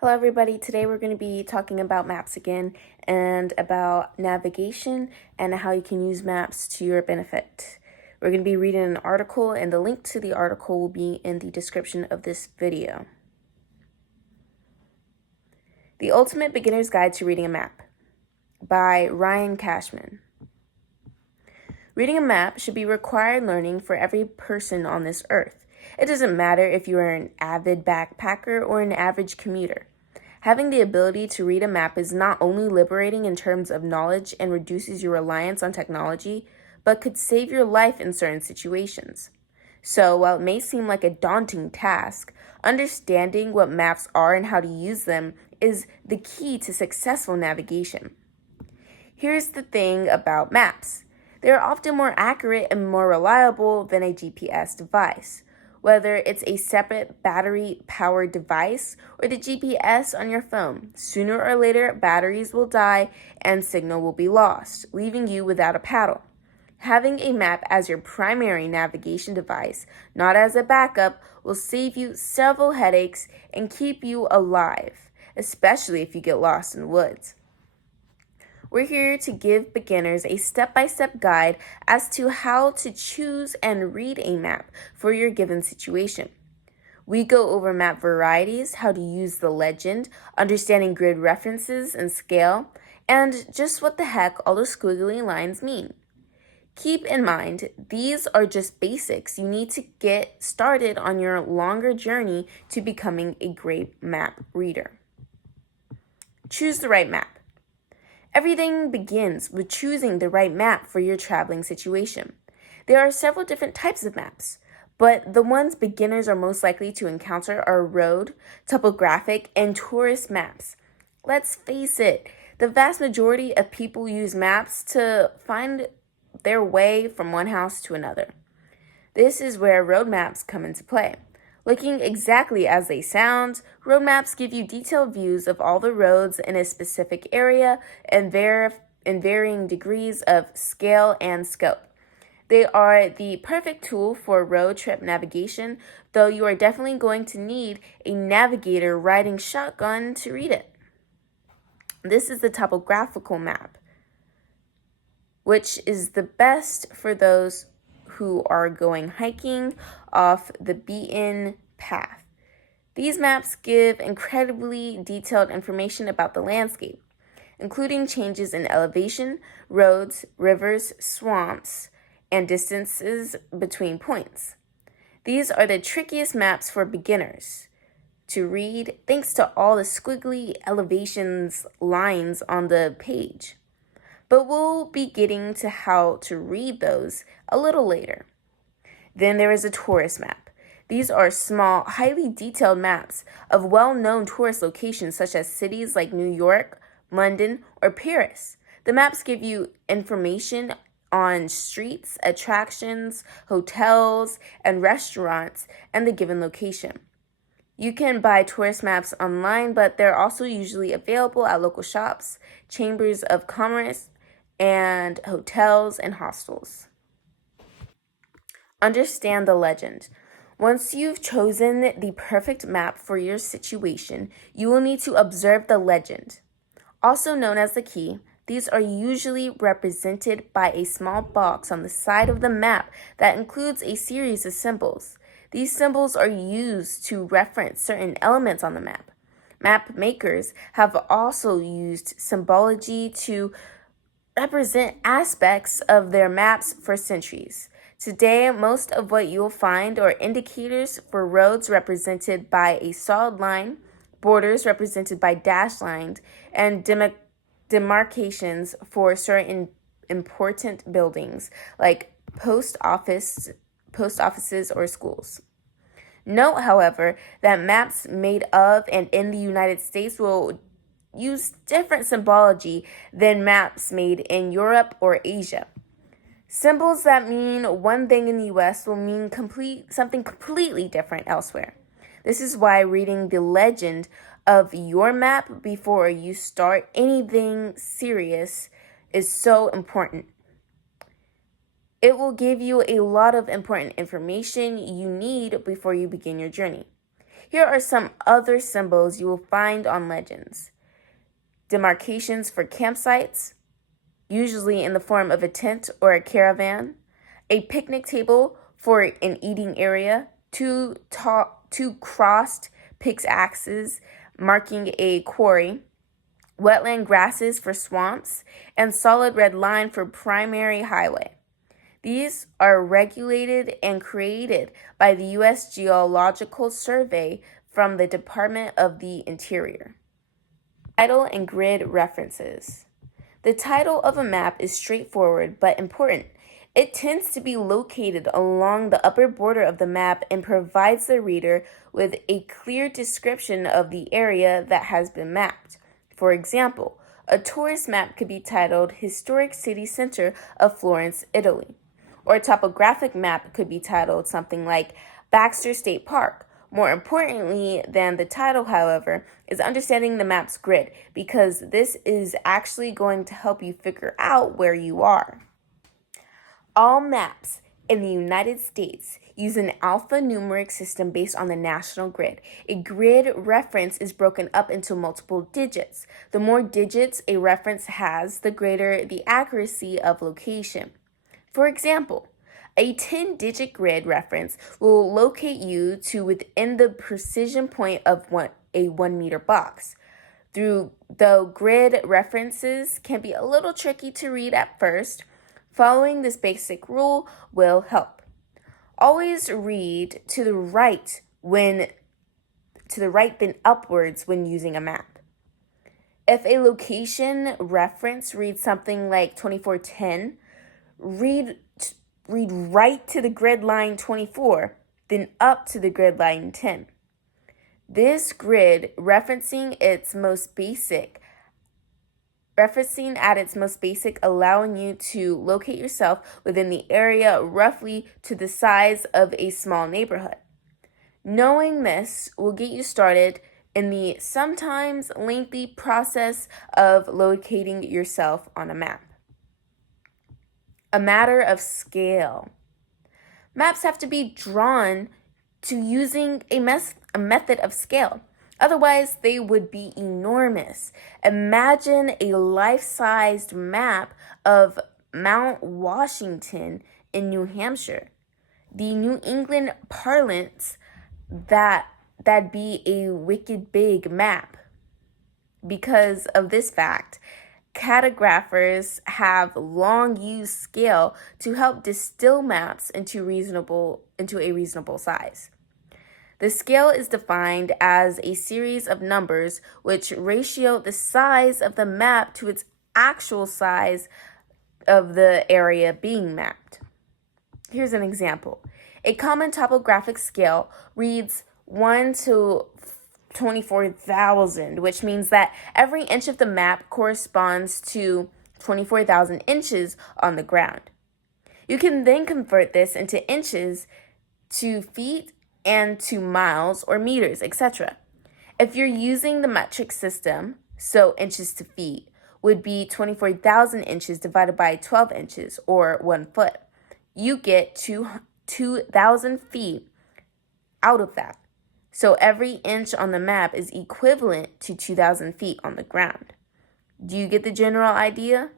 Hello everybody, today we're going to be talking about maps again and about navigation and how you can use maps to your benefit. We're going to be reading an article and the link to the article will be in the description of this video. The Ultimate Beginner's Guide to Reading a Map by Ryan Cashman. Reading a map should be required learning for every person on this earth. It doesn't matter if you are an avid backpacker or an average commuter. Having the ability to read a map is not only liberating in terms of knowledge and reduces your reliance on technology, but could save your life in certain situations. So, while it may seem like a daunting task, understanding what maps are and how to use them is the key to successful navigation. Here's the thing about maps. They are often more accurate and more reliable than a GPS device. Whether it's a separate battery-powered device or the GPS on your phone, sooner or later batteries will die and signal will be lost, leaving you without a paddle. Having a map as your primary navigation device, not as a backup, will save you several headaches and keep you alive, especially if you get lost in the woods. We're here to give beginners a step-by-step guide as to how to choose and read a map for your given situation. We go over map varieties, how to use the legend, understanding grid references and scale, and just what the heck all the squiggly lines mean. Keep in mind, these are just basics. You need to get started on your longer journey to becoming a great map reader. Choose the right map. Everything begins with choosing the right map for your traveling situation. There are several different types of maps, but the ones beginners are most likely to encounter are road, topographic, and tourist maps. Let's face it, the vast majority of people use maps to find their way from one house to another. This is where road maps come into play. Looking exactly as they sound, road maps give you detailed views of all the roads in a specific area and in varying degrees of scale and scope. They are the perfect tool for road trip navigation, though you are definitely going to need a navigator riding shotgun to read it. This is the topographical map, which is the best for those who are going hiking off the beaten path. These maps give incredibly detailed information about the landscape, including changes in elevation, roads, rivers, swamps, and distances between points. These are the trickiest maps for beginners to read thanks to all the squiggly elevations lines on the page. But we'll be getting to how to read those a little later. Then there is a tourist map. These are small, highly detailed maps of well-known tourist locations such as cities like New York, London, or Paris. The maps give you information on streets, attractions, hotels, and restaurants, and the given location. You can buy tourist maps online, but they're also usually available at local shops, chambers of commerce, and hotels and hostels. Understand the legend. Once you've chosen the perfect map for your situation, you will need to observe the legend. Also known as the key, these are usually represented by a small box on the side of the map that includes a series of symbols. These symbols are used to reference certain elements on the map. Map makers have also used symbology to represent aspects of their maps for centuries. Today, most of what you'll find are indicators for roads represented by a solid line, borders represented by dashed lines, and demarcations for certain important buildings like post offices or schools. Note, however, that maps made of and in the United States will use different symbology than maps made in Europe or Asia. Symbols that mean one thing in the US will mean something completely different elsewhere. This is why reading the legend of your map before you start anything serious is so important. It will give you a lot of important information you need before you begin your journey. Here are some other symbols you will find on legends. Demarcations for campsites, usually in the form of a tent or a caravan. A picnic table for an eating area. Two crossed pickaxes marking a quarry. Wetland grasses for swamps, and solid red line for primary highway. These are regulated and created by the U.S. Geological Survey from the Department of the Interior. Title and grid references. The title of a map is straightforward but important. It tends to be located along the upper border of the map and provides the reader with a clear description of the area that has been mapped. For example, a tourist map could be titled Historic City Center of Florence, Italy. Or a topographic map could be titled something like Baxter State Park. More importantly than the title, however, is understanding the map's grid, because this is actually going to help you figure out where you are. All maps in the United States use an alphanumeric system based on the national grid. A grid reference is broken up into multiple digits. The more digits a reference has, the greater the accuracy of location. For example, a 10-digit grid reference will locate you to within the precision point of a 1 meter box. Though grid references can be a little tricky to read at first, following this basic rule will help. Always read to the right then upwards when using a map. If a location reference reads something like 2410, read right to the grid line 24, then up to the grid line 10. This grid referencing at its most basic, allowing you to locate yourself within the area roughly to the size of a small neighborhood. Knowing this will get you started in the sometimes lengthy process of locating yourself on a map. A matter of scale. Maps have to be drawn to using a method of scale. Otherwise, they would be enormous. Imagine a life-sized map of Mount Washington in New Hampshire. The New England parlance, that'd be a wicked big map. Because of this fact, cartographers have long used scale to help distill maps into a reasonable size. The scale is defined as a series of numbers which ratio the size of the map to its actual size of the area being mapped. Here's an example. A common topographic scale reads 1 to 24,000, which means that every inch of the map corresponds to 24,000 inches on the ground. You can then convert this into inches to feet and to miles or meters, etc. If you're using the metric system, so inches to feet would be 24,000 inches divided by 12 inches, or 1 foot. You get 2,000 feet out of that. So every inch on the map is equivalent to 2,000 feet on the ground. Do you get the general idea?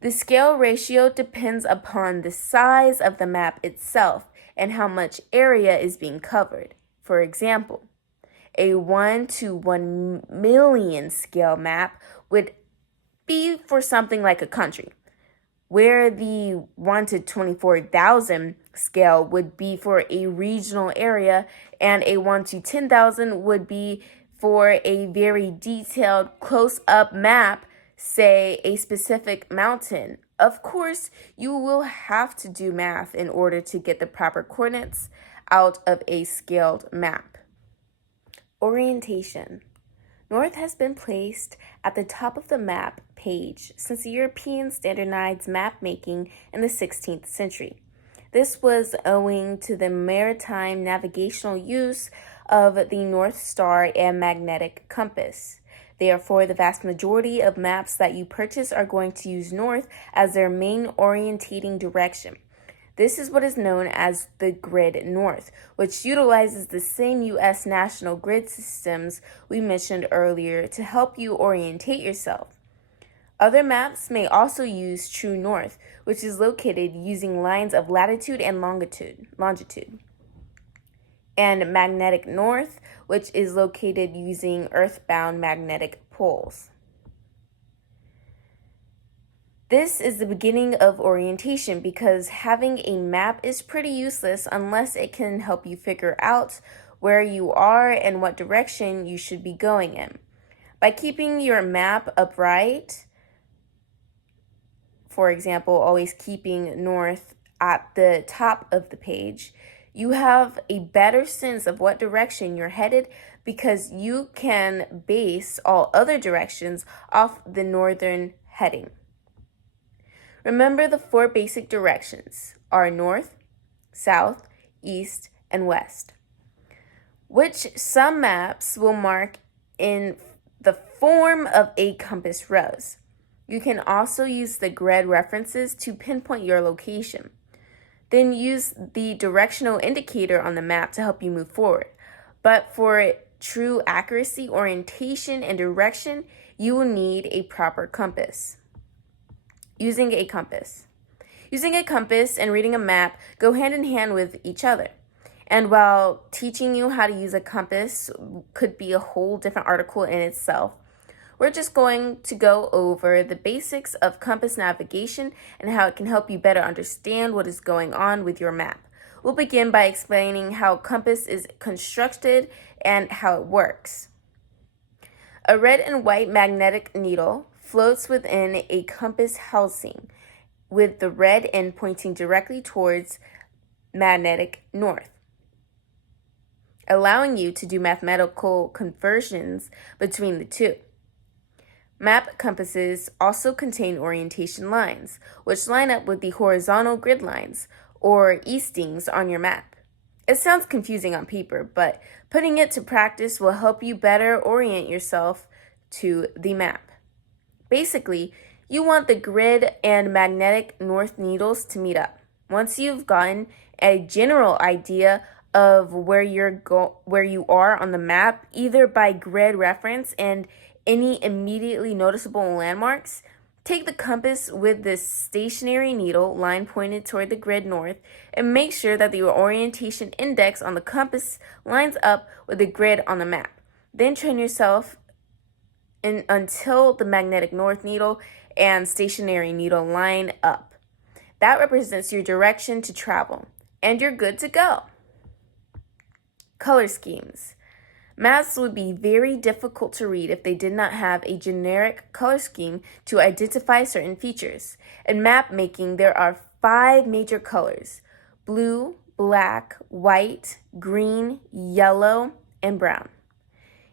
The scale ratio depends upon the size of the map itself and how much area is being covered. For example, a 1 to 1 million scale map would be for something like a country, where the 1 to 24,000 scale would be for a regional area, and a 1 to 10,000 would be for a very detailed close-up map, say a specific mountain. Of course, you will have to do math in order to get the proper coordinates out of a scaled map. Orientation. North has been placed at the top of the map page since the Europeans standardized map making in the 16th century. This was owing to the maritime navigational use of the North Star and magnetic compass. Therefore, the vast majority of maps that you purchase are going to use north as their main orientating direction. This is what is known as the Grid North, which utilizes the same U.S. national grid systems we mentioned earlier to help you orientate yourself. Other maps may also use True North, which is located using lines of latitude and longitude, and Magnetic North, which is located using earthbound magnetic poles. This is the beginning of orientation because having a map is pretty useless unless it can help you figure out where you are and what direction you should be going in. By keeping your map upright, for example, always keeping north at the top of the page, you have a better sense of what direction you're headed because you can base all other directions off the northern heading. Remember, the 4 basic directions are north, south, east, and west, which some maps will mark in the form of a compass rose. You can also use the grid references to pinpoint your location. Then use the directional indicator on the map to help you move forward. But for true accuracy, orientation, and direction, you will need a proper compass. Using a compass. Using a compass and reading a map go hand in hand with each other. And while teaching you how to use a compass could be a whole different article in itself, we're just going to go over the basics of compass navigation and how it can help you better understand what is going on with your map. We'll begin by explaining how a compass is constructed and how it works. A red and white magnetic needle floats within a compass housing, with the red end pointing directly towards magnetic north, allowing you to do mathematical conversions between the two. Map compasses also contain orientation lines, which line up with the horizontal grid lines, or eastings, on your map. It sounds confusing on paper, but putting it to practice will help you better orient yourself to the map. Basically, you want the grid and magnetic north needles to meet up. Once you've gotten a general idea of where you are on the map, either by grid reference and any immediately noticeable landmarks, take the compass with the stationary needle line pointed toward the grid north and make sure that the orientation index on the compass lines up with the grid on the map. Then train yourself until the magnetic north needle and stationary needle line up. That represents your direction to travel, and you're good to go. Color schemes. Maps would be very difficult to read if they did not have a generic color scheme to identify certain features. In map making, there are 5 major colors: blue, black, white, green, yellow, and brown.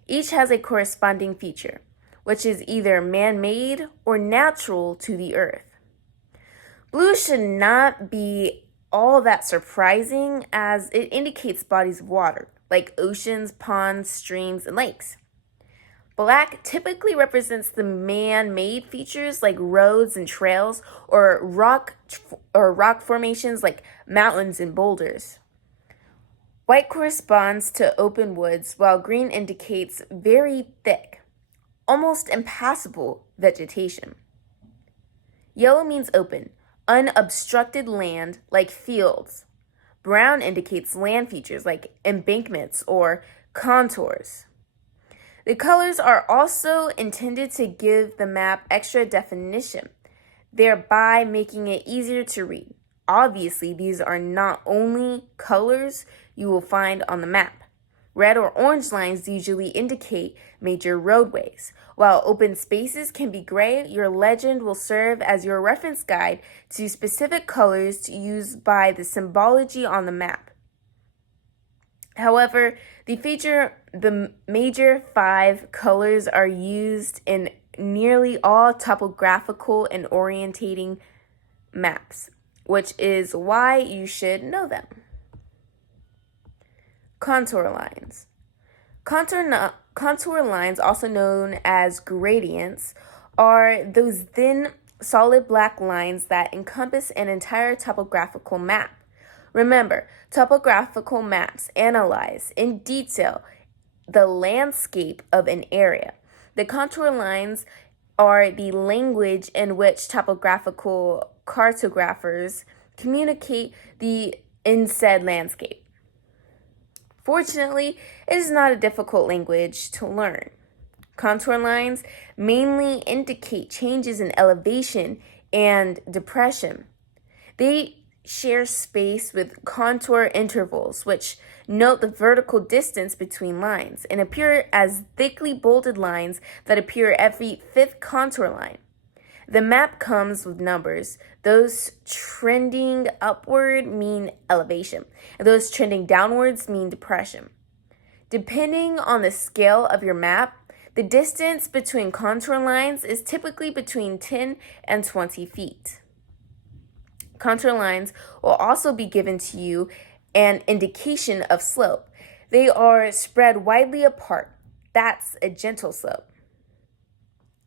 Each has a corresponding feature, which is either man-made or natural to the earth. Blue should not be all that surprising as it indicates bodies of water, like oceans, ponds, streams, and lakes. Black typically represents the man-made features like roads and trails, or rock formations like mountains and boulders. White corresponds to open woods, while green indicates very thick, almost impassable vegetation. Yellow means open, unobstructed land like fields. Brown indicates land features like embankments or contours. The colors are also intended to give the map extra definition, thereby making it easier to read. Obviously, these are not only colors you will find on the map. Red or orange lines usually indicate major roadways. While open spaces can be gray, your legend will serve as your reference guide to specific colors to use by the symbology on the map. However, the major 5 colors are used in nearly all topographical and orientating maps, which is why you should know them. Contour lines. Contour lines, also known as gradients, are those thin solid black lines that encompass an entire topographical map. Remember, topographical maps analyze in detail the landscape of an area. The contour lines are the language in which topographical cartographers communicate in said landscape. Fortunately, it is not a difficult language to learn. Contour lines mainly indicate changes in elevation and depression. They share space with contour intervals, which note the vertical distance between lines and appear as thickly bolded lines that appear every fifth contour line. The map comes with numbers. Those trending upward mean elevation, and those trending downwards mean depression. Depending on the scale of your map, the distance between contour lines is typically between 10 and 20 feet. Contour lines will also be given to you an indication of slope. They are spread widely apart. That's a gentle slope.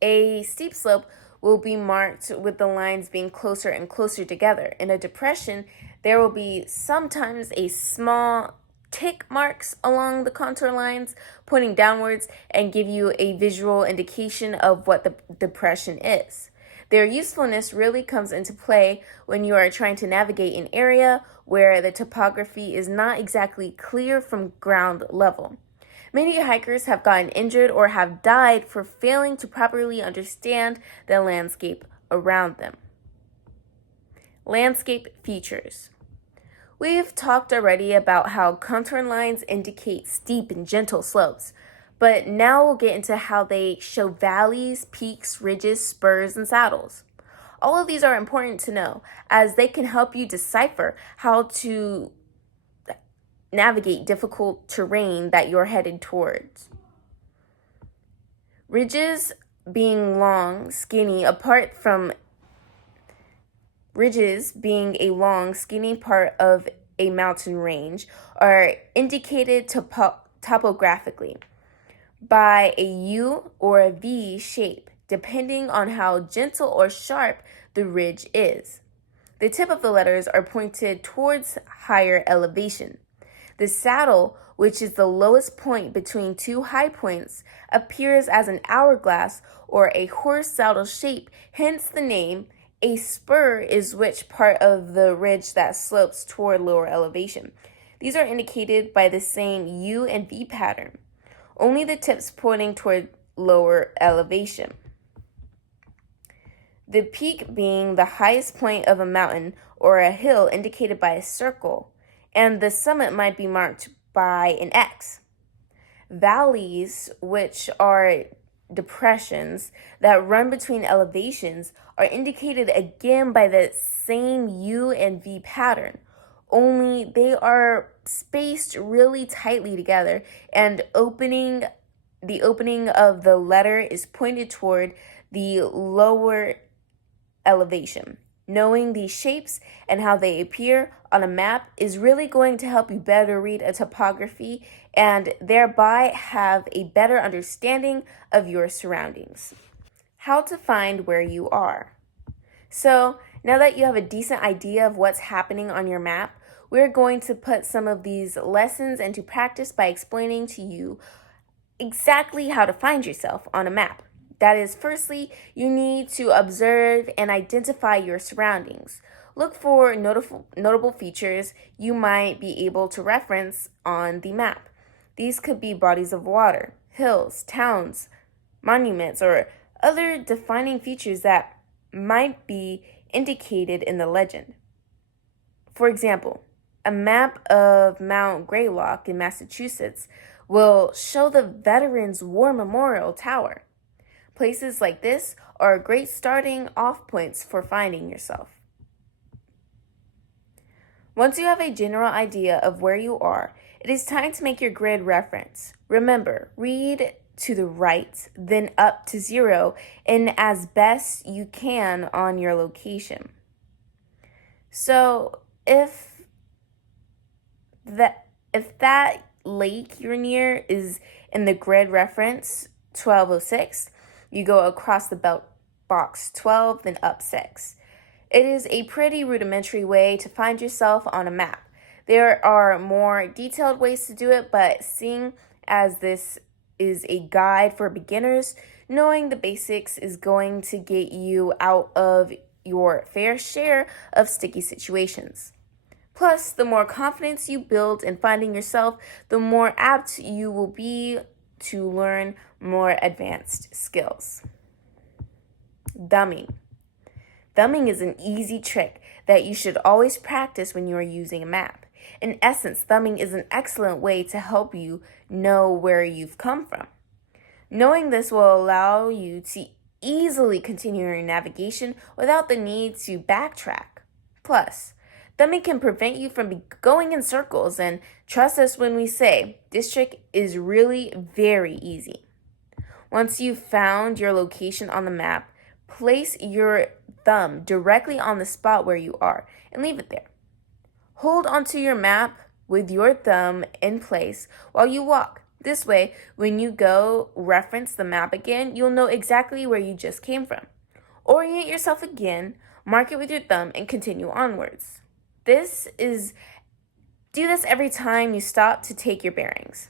A steep slope will be marked with the lines being closer and closer together. In a depression, there will be sometimes a small tick marks along the contour lines pointing downwards and give you a visual indication of what the depression is. Their usefulness really comes into play when you are trying to navigate an area where the topography is not exactly clear from ground level. Many hikers have gotten injured or have died for failing to properly understand the landscape around them. Landscape features. We've talked already about how contour lines indicate steep and gentle slopes, but now we'll get into how they show valleys, peaks, ridges, spurs, and saddles. All of these are important to know as they can help you decipher how to navigate difficult terrain that you're headed towards. Ridges being long, skinny, apart from ridges being a long, skinny part of a mountain range are indicated topographically by a U or a V shape, depending on how gentle or sharp the ridge is. The tip of the letters are pointed towards higher elevation. The saddle, which is the lowest point between two high points, appears as an hourglass or a horse saddle shape, hence the name. A spur is which part of the ridge that slopes toward lower elevation. These are indicated by the same U and V pattern, only the tips pointing toward lower elevation. The peak being the highest point of a mountain or a hill indicated by a circle, and the summit might be marked by an X. Valleys, which are depressions that run between elevations, are indicated again by the same U and V pattern, only they are spaced really tightly together, and the opening of the letter is pointed toward the lower elevation. Knowing these shapes and how they appear on a map is really going to help you better read a topography and thereby have a better understanding of your surroundings. How to find where you are. So, now that you have a decent idea of what's happening on your map, we're going to put some of these lessons into practice by explaining to you exactly how to find yourself on a map. That is, firstly, you need to observe and identify your surroundings. Look for notable features you might be able to reference on the map. These could be bodies of water, hills, towns, monuments, or other defining features that might be indicated in the legend. For example, a map of Mount Greylock in Massachusetts will show the Veterans War Memorial Tower. Places like this are great starting off points for finding yourself. Once you have a general idea of where you are, it is time to make your grid reference. Remember, read to the right, then up to 0, and as best you can on your location. So if that lake you're near is in the grid reference 1206, you go across the belt box 12, then up 6. It is a pretty rudimentary way to find yourself on a map. There are more detailed ways to do it, but seeing as this is a guide for beginners, knowing the basics is going to get you out of your fair share of sticky situations. Plus, the more confidence you build in finding yourself, the more apt you will be to learn more advanced skills. Thumbing. Thumbing is an easy trick that you should always practice when you are using a map. In essence, thumbing is an excellent way to help you know where you've come from. Knowing this will allow you to easily continue your navigation without the need to backtrack. Plus, thumbing can prevent you from going in circles, and trust us when we say this trick is really very easy. Once you've found your location on the map, place your thumb directly on the spot where you are and leave it there. Hold onto your map with your thumb in place while you walk. This way, when you go reference the map again, you'll know exactly where you just came from. Orient yourself again, mark it with your thumb, and continue onwards. Do this every time you stop to take your bearings.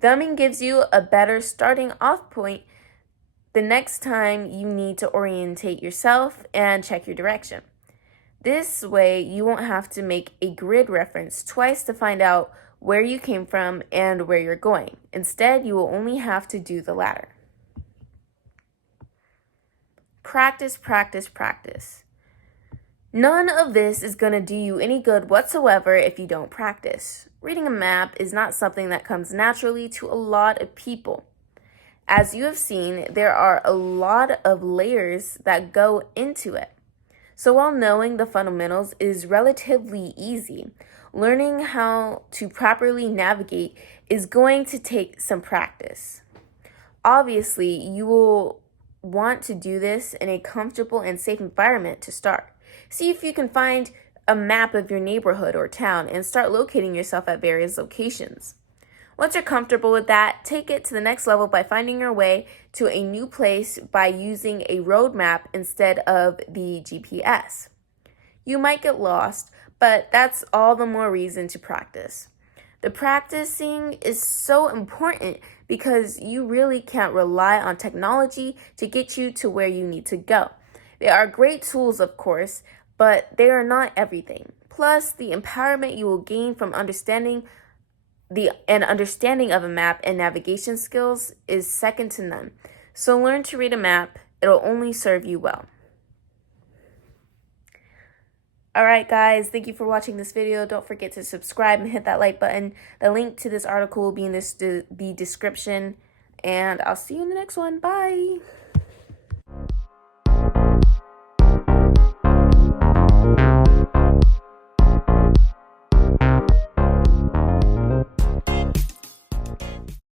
Thumbing gives you a better starting off point the next time you need to orientate yourself and check your direction. This way, you won't have to make a grid reference twice to find out where you came from and where you're going. Instead, you will only have to do the latter. Practice, practice, practice. None of this is going to do you any good whatsoever if you don't practice. Reading a map is not something that comes naturally to a lot of people. As you have seen, there are a lot of layers that go into it. So while knowing the fundamentals is relatively easy, learning how to properly navigate is going to take some practice. Obviously, you will want to do this in a comfortable and safe environment to start. See if you can find a map of your neighborhood or town and start locating yourself at various locations. Once you're comfortable with that, take it to the next level by finding your way to a new place by using a road map instead of the GPS. You might get lost, but that's all the more reason to practice. The practicing is so important because you really can't rely on technology to get you to where you need to go. They are great tools, of course, but they are not everything. Plus, the empowerment you will gain from understanding of a map and navigation skills is second to none. So learn to read a map. It'll only serve you well. Alright guys, thank you for watching this video. Don't forget to subscribe and hit that like button. The link to this article will be in the description. And I'll see you in the next one. Bye!